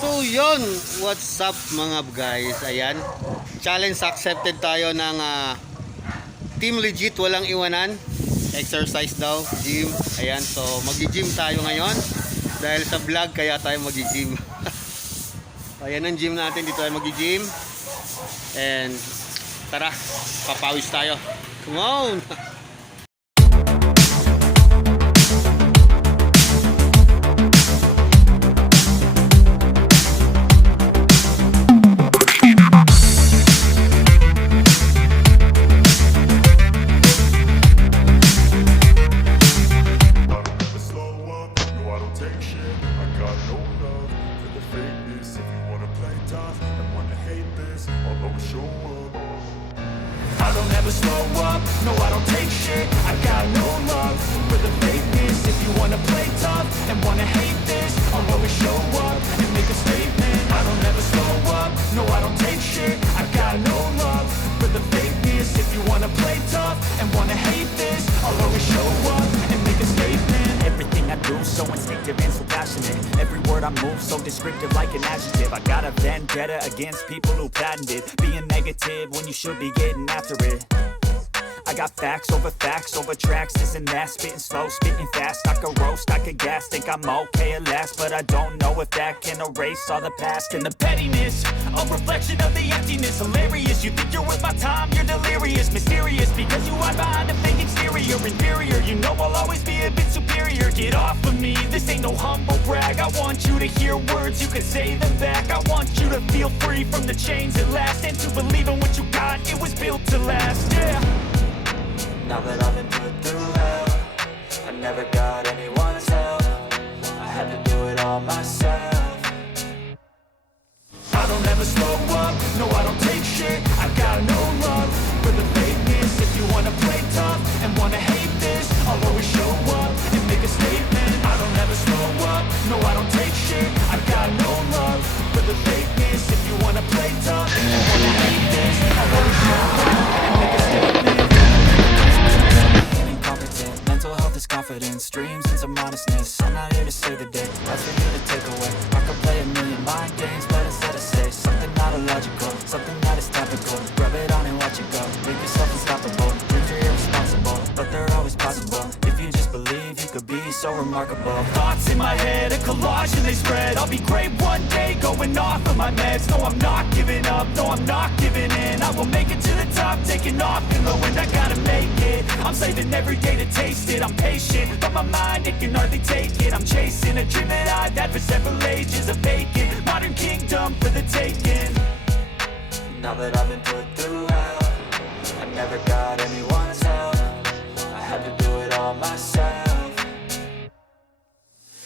So yun, what's up mga guys? Ayan, challenge accepted tayo ng Team Legit walang iwanan. Exercise daw, gym. Ayan, so mag-gym tayo ngayon. Dahil sa vlog kaya tayo mag-gym. Ayan ang gym natin, dito tayo mag-gym. And tara, papawis tayo. Come on! I don't ever slow up, no I don't take shit. I got no love for the fakeness. If you wanna play tough and wanna hate this, I'll always show up and make a statement. I don't ever slow up, no I don't take shit. I got no love for the fakeness. If you wanna play tough and wanna hate this, I'll always show up and make a statement. Everything I do so instinctive and so passionate. Every word I move so descriptive like an adjective. I got a vendetta against people who patented being negative when you should be getting after it. I got facts over tracks, this and that. Spitting slow, spitting fast. I could roast, I could gas. Think I'm okay at last, but I don't know if that can erase all the past. And the pettiness, a reflection of the emptiness. Hilarious, you think you're worth my time, you're delirious. Mysterious, because you hide behind a fake exterior. Inferior, you know I'll always be a bit superior. Get off of me, this ain't no humble brag. I want you to hear words, you can say them back. I want you to feel free from the chains at last, and to believe in what you got, it was built to last, yeah. Now that I've been put through hell, I never got anyone's help. I had to do it all myself. I don't ever slow up, no I don't take shit. I got no love for the fakeness. If you wanna play tough and wanna hate this, I'll always show up and make a statement. I don't ever slow up, no I don't take shit. I got no love for the fakeness. If you wanna play tough and wanna hate this, I'll always show up and make a statement. Mental health is confidence, dreams and some honestness. I'm not here to save the day, that's for you to take away. I could play a million mind games, but instead I say something not illogical, something that is topical. Rub it on and watch it go, make yourself unstoppable. Dreams are irresponsible, but they're always possible. If you just believe, you could be so remarkable. Thoughts in my head, a collage and they spread. I'll be great one day, going off of my meds. No, I'm not giving up, no, I'm not giving in. I will make it to the top, taking off in the wind. I gotta make it, I'm saving every day to taste it. I'm patient, but my mind, it can hardly take it. I'm chasing a dream that I've had for several ages. A vacant, modern kingdom for the taking. Now that I've been put through hell, I never got anyone's help. I had to do it all myself.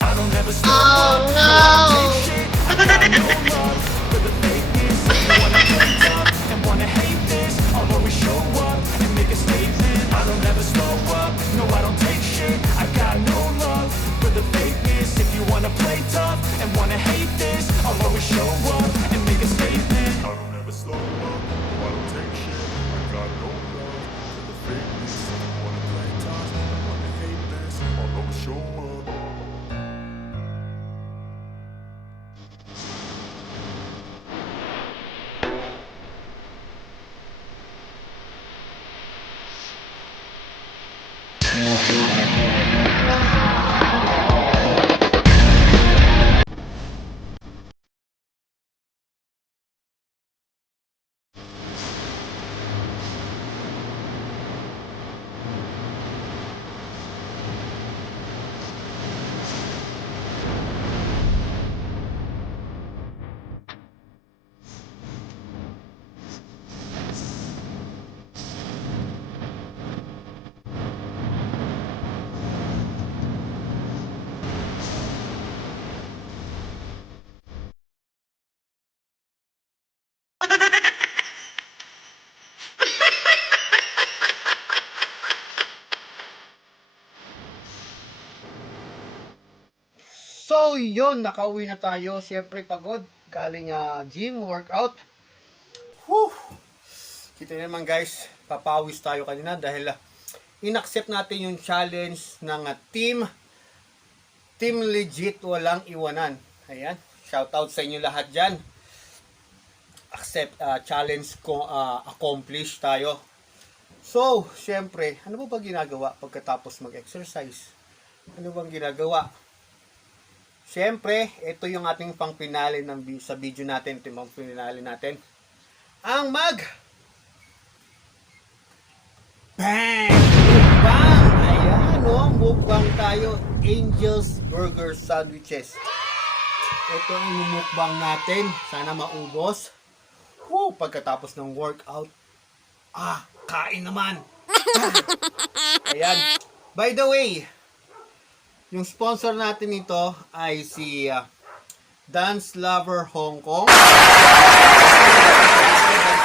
I don't ever slow up, no I don't take shit. I got no love for the fakeness. If you wanna play tough and wanna hate this, I'll always show up and make a statement. I don't ever slow up, no I don't take shit. I got no love for the fakeness. If you wanna play tough and wanna hate this, I'll always show up and make a statement. I don't ever slow up, no I don't take shit. I got no love for the fakeness. If you wanna play tough and wanna hate this, I'll always show up. So yun, nakauwi na tayo. Siyempre pagod. Galing gym, workout. Whew! Kita naman guys, papawis tayo kanina dahil inaccept natin yung challenge ng Team Legit walang iwanan. Ayan, shoutout sa inyo lahat dyan. Challenge ko accomplish tayo. So, syempre, ano ba ginagawa pagkatapos mag-exercise? Ano bang ginagawa? Syempre, ito yung ating pang-finale sa video natin. Ito yung pang-finale natin. Ang Bang! Mukbang! Ayan, oh, mukbang tayo. Angel's Burger Sandwiches. Ito ang mukbang natin. Sana maubos. Pagkatapos ng workout. Kain naman. Ayan. By the way, yung sponsor natin nito ay si Dance Lover Hong Kong. Dance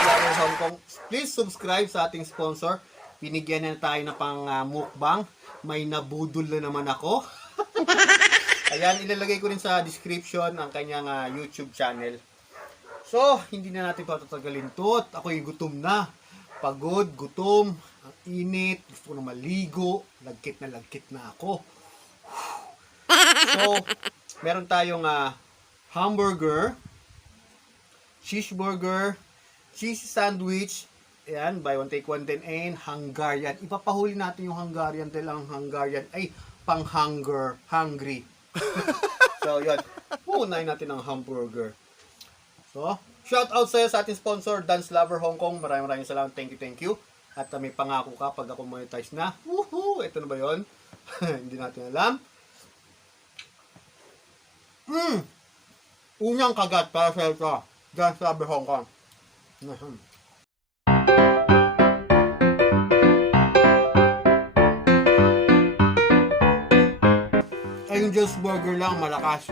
Lover Hong Kong. Please subscribe sa ating sponsor. Binigyan na tayo na pang mukbang. May nabudol na naman ako. Ayan, ilalagay ko rin sa description ang kanyang YouTube channel. So, hindi na natin patatagalin to. Ako yung gutom na. Pagod, gutom, ang init, gusto ko na maligo, lagkit na ako. So, meron tayong hamburger, cheeseburger, cheese sandwich, ayan, buy one take one din, and Hungarian. Ipapahuli natin yung Hungarian dahil ang Hungarian ay hungry. So, yun. Puunahin natin ang hamburger. So, shout out sa'yo sa ating sponsor, Dance Lover Hong Kong. Maraming salamat. Thank you. At may pangako ka pag ako monetize na. Woohoo! Ito na ba yun? Hindi natin alam. Unang kagat para sa ito. Dance Lover Hong Kong. Angel's Burger lang, malakas.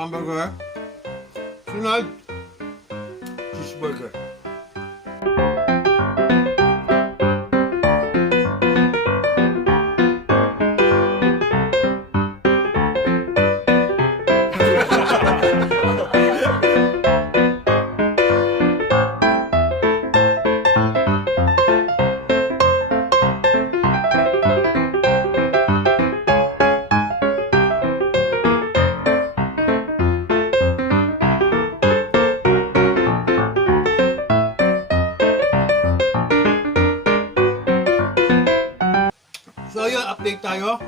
Hamburger, sunod, cheeseburger. So yun, update tayo.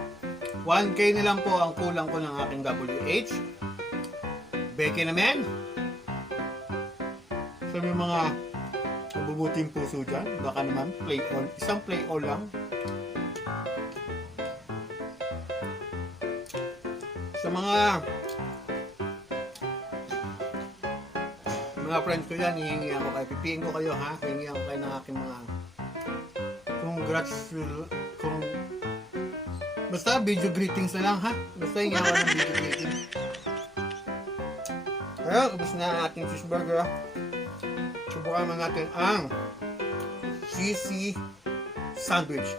1K na lang po ang kulang ko ng aking WH. Beke naman. So may mga mabubuting puso dyan. Baka naman, play all. Isang play all lang. Sa mga friends ko yan, hihingi ako kayo. Pipiin ko kayo ha. Hihingi ako kayo ng aking mga congrats. Basta video greetings na lang ha. Basta yung ako ng video greetings. Ayun, ubos na ang ating cheeseburger. Subukan naman natin ang cheesy sandwich.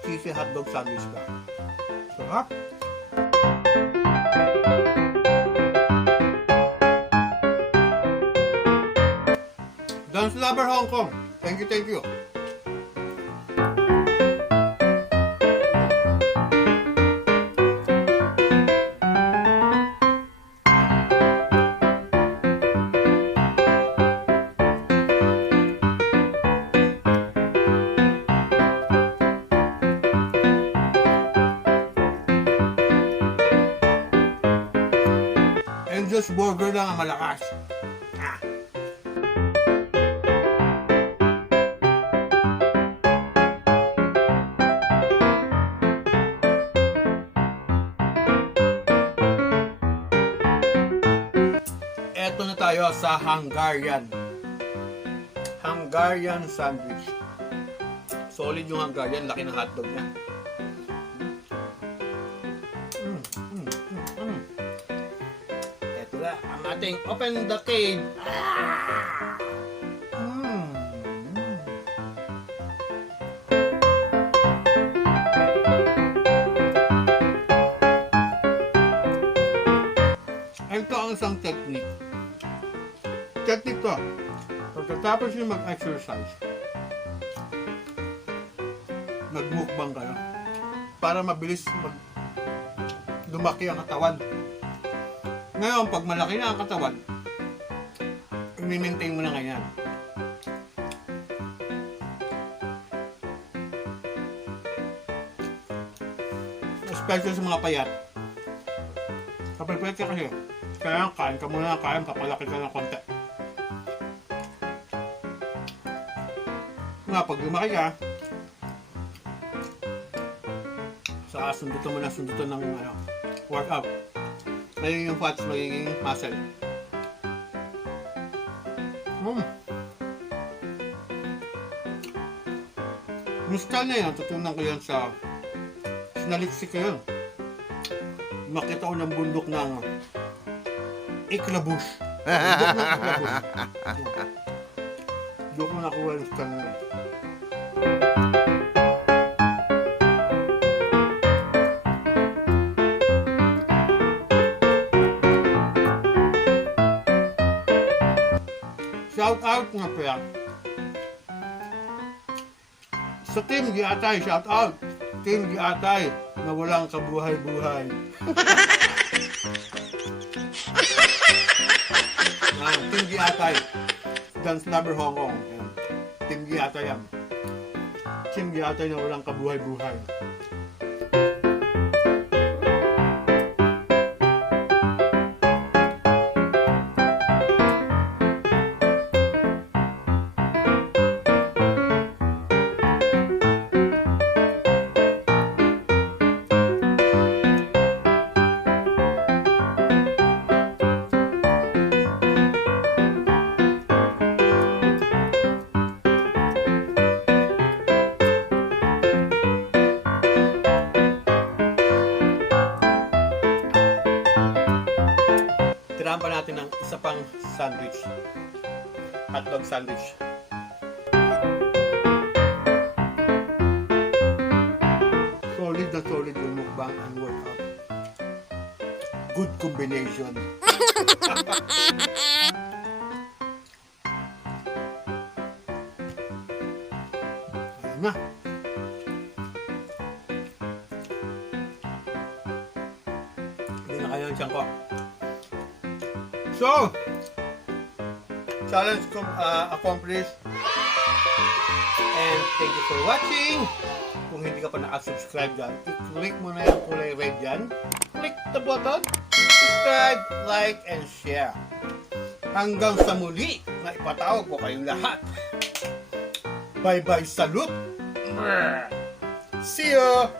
Cheesy hotdog sandwich ba? Sarap. Dance Lover Hong Kong. Thank you. Angel's Burger lang ang malakas. Eto na tayo sa Hungarian sandwich. Solid yung Hungarian, laki ng hotdog niya. Eto na ang ating open the cave. ang isang technique. Technique to. Pagkatapos nyo mag-exercise, mag-mukbang kayo para mabilis lumaki ang katawan. Ngayon, pag malaki na ang katawan, i-maintain mo na ganyan. Especially sa mga payat. Kapag payat ka kasi, kaya kain ka muna, papalaki ka ng konti. Nga, pag lumaki ka, sundutan ng workout. Magiging fats, magiging muscle. Yung style na yan, tutunan ko yan sa sinaliksik ko yun. Makita ko ng bundok ng Iklabush. Bundok ng Iklabush. Doon ko nakuha yung style na yan. Shout out nga pala. Sa Team Giatay, shout out. Team Giatay na walang kabuhay-buhay. Team Giatay. Dance Lover Hong Kong. Ayan. Team Giatay yan. Team Giatay na walang kabuhay-buhay. Tirahan pa natin ng isa pang sandwich. Hotdog sandwich. Solid na solid yung mukbang and workout. Good combination. Ayan na. Hindi na kaya ang tiyan ko. So, challenge accomplished. And thank you for watching. Kung hindi ka pa nakasubscribe dyan, i-click mo na yung kulay red dyan. Click the button, subscribe, like, and share. Hanggang sa muli na ipatawag ko kayong lahat. Bye-bye, salute! See you!